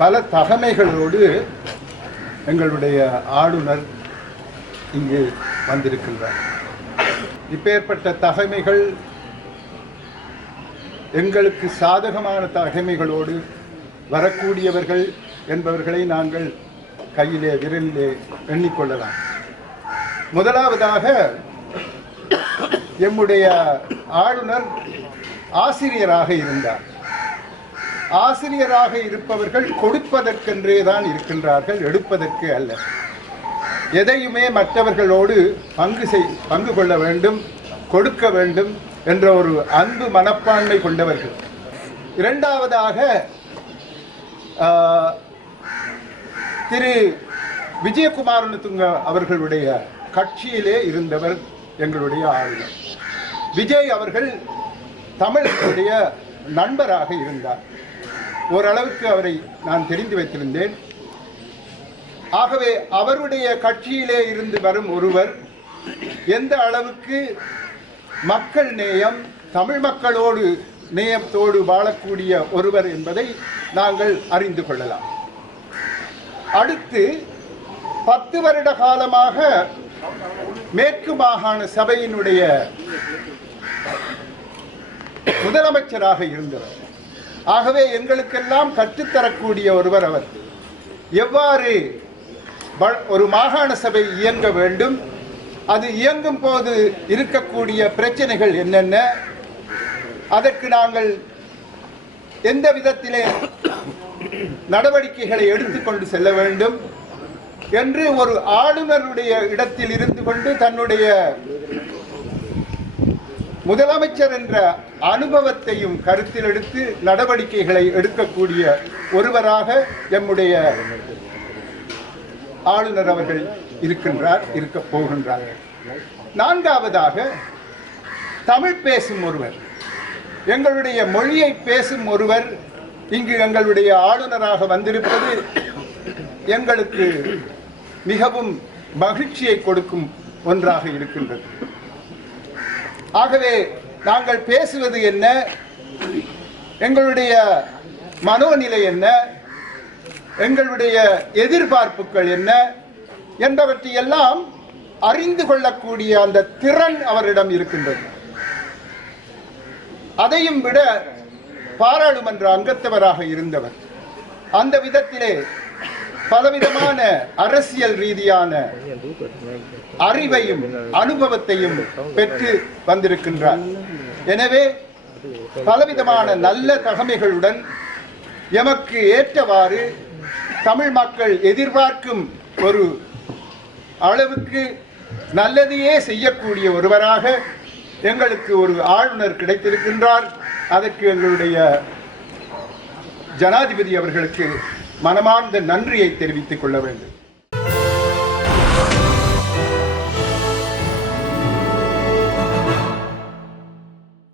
பல தகமைகளோடு எங்களுடைய ஆளுநர் இங்கு வந்திருக்கின்றார். இப்பேற்பட்ட தகமைகள் எங்களுக்கு சாதகமான தகமைகளோடு வரக்கூடியவர்கள் என்பவர்களை நாங்கள் கையிலே விரலிலே எண்ணிக்கொள்ளலாம். முதலாவதாக எம்முடைய ஆளுநர் ஆசிரியராக இருந்தார். ஆசிரியராக இருப்பவர்கள் கொடுப்பதற்கென்றே தான் இருக்கின்றார்கள், எடுப்பதற்கு அல்ல. எதையுமே மற்றவர்களோடு பங்கு கொள்ள வேண்டும், கொடுக்க வேண்டும் என்ற ஒரு அன்பு மனப்பான்மை கொண்டவர்கள். இரண்டாவதாக திரு விஜயகுமாரத்துங்க அவர்களுடைய கட்சியிலே இருந்தவர் எங்களுடைய ஆளுநர். விஜய் அவர்கள் தமிழர்களுடைய நண்பராக இருந்தார். ஓரளவுக்கு அவரை நான் தெரிந்து வைத்திருந்தேன். ஆகவே அவருடைய கட்சியிலே இருந்து வரும் ஒருவர் எந்த அளவுக்கு மக்கள் நேயம், தமிழ் மக்களோடு நேயத்தோடு வாழக்கூடிய ஒருவர் என்பதை நாங்கள் அறிந்து கொள்ளலாம். அடுத்து 10 வருட காலமாக மேற்கு மாகாண சபையினுடைய முதலமைச்சராக இருந்தவர். ஆகவே எங்களுக்கெல்லாம் கற்றுத்தரக்கூடிய ஒருவர் அவர். எவ்வாறு ஒரு மாகாண சபை இயங்க வேண்டும், அது இயங்கும் போது இருக்கக்கூடிய பிரச்சனைகள் என்னென்ன, அதற்கு நாங்கள் எந்த விதத்திலே நடவடிக்கைகளை எடுத்துக்கொண்டு செல்ல வேண்டும் என்று ஒரு ஆளுநருடைய இடத்தில் இருந்து கொண்டு தன்னுடைய முதலமைச்சர் என்ற அனுபவத்தையும் கருத்தில் எடுத்து நடவடிக்கைகளை எடுக்கக்கூடிய ஒருவராக எம்முடைய ஆளுநர் அவர்கள் இருக்க போகின்றார். நான்காவதாக தமிழ் பேசும் ஒருவர், எங்களுடைய மொழியை பேசும் ஒருவர் இங்கு எங்களுடைய ஆளுநராக வந்திருப்பது எங்களுக்கு மிகவும் மகிழ்ச்சியை கொடுக்கும் ஒன்றாக இருக்கின்றது. ஆகவே நாங்கள் பேசுவது என்ன, எங்களுடைய மனோநிலை என்ன, எங்களுடைய எதிர்பார்ப்புகள் என்ன என்பவற்றையெல்லாம் அறிந்து கொள்ளக்கூடிய அந்த திறன் அவரிடம் இருக்கின்றது. அதையும் விட பாராளுமன்ற அங்கத்தவராக இருந்தவர். அந்த விதத்திலே பலவிதமான அரசியல் ரீதியான அறிவையும் அனுபவத்தையும் பெற்று வந்திருக்கின்றார். எனவே பலவிதமான நல்ல தகமைகளுடன் எமக்கு ஏற்றவாறு தமிழ் மக்கள் எதிர்பார்க்கும் ஒரு அளவுக்கு நல்லதையே செய்யக்கூடிய ஒருவராக எங்களுக்கு ஒரு ஆளுநர் கிடைத்திருக்கின்றார். அதற்கு எங்களுடைய ஜனாதிபதி அவர்களுக்கு மனமார்ந்த நன்றியை தெரிவித்துக் கொள்ள வேண்டும்.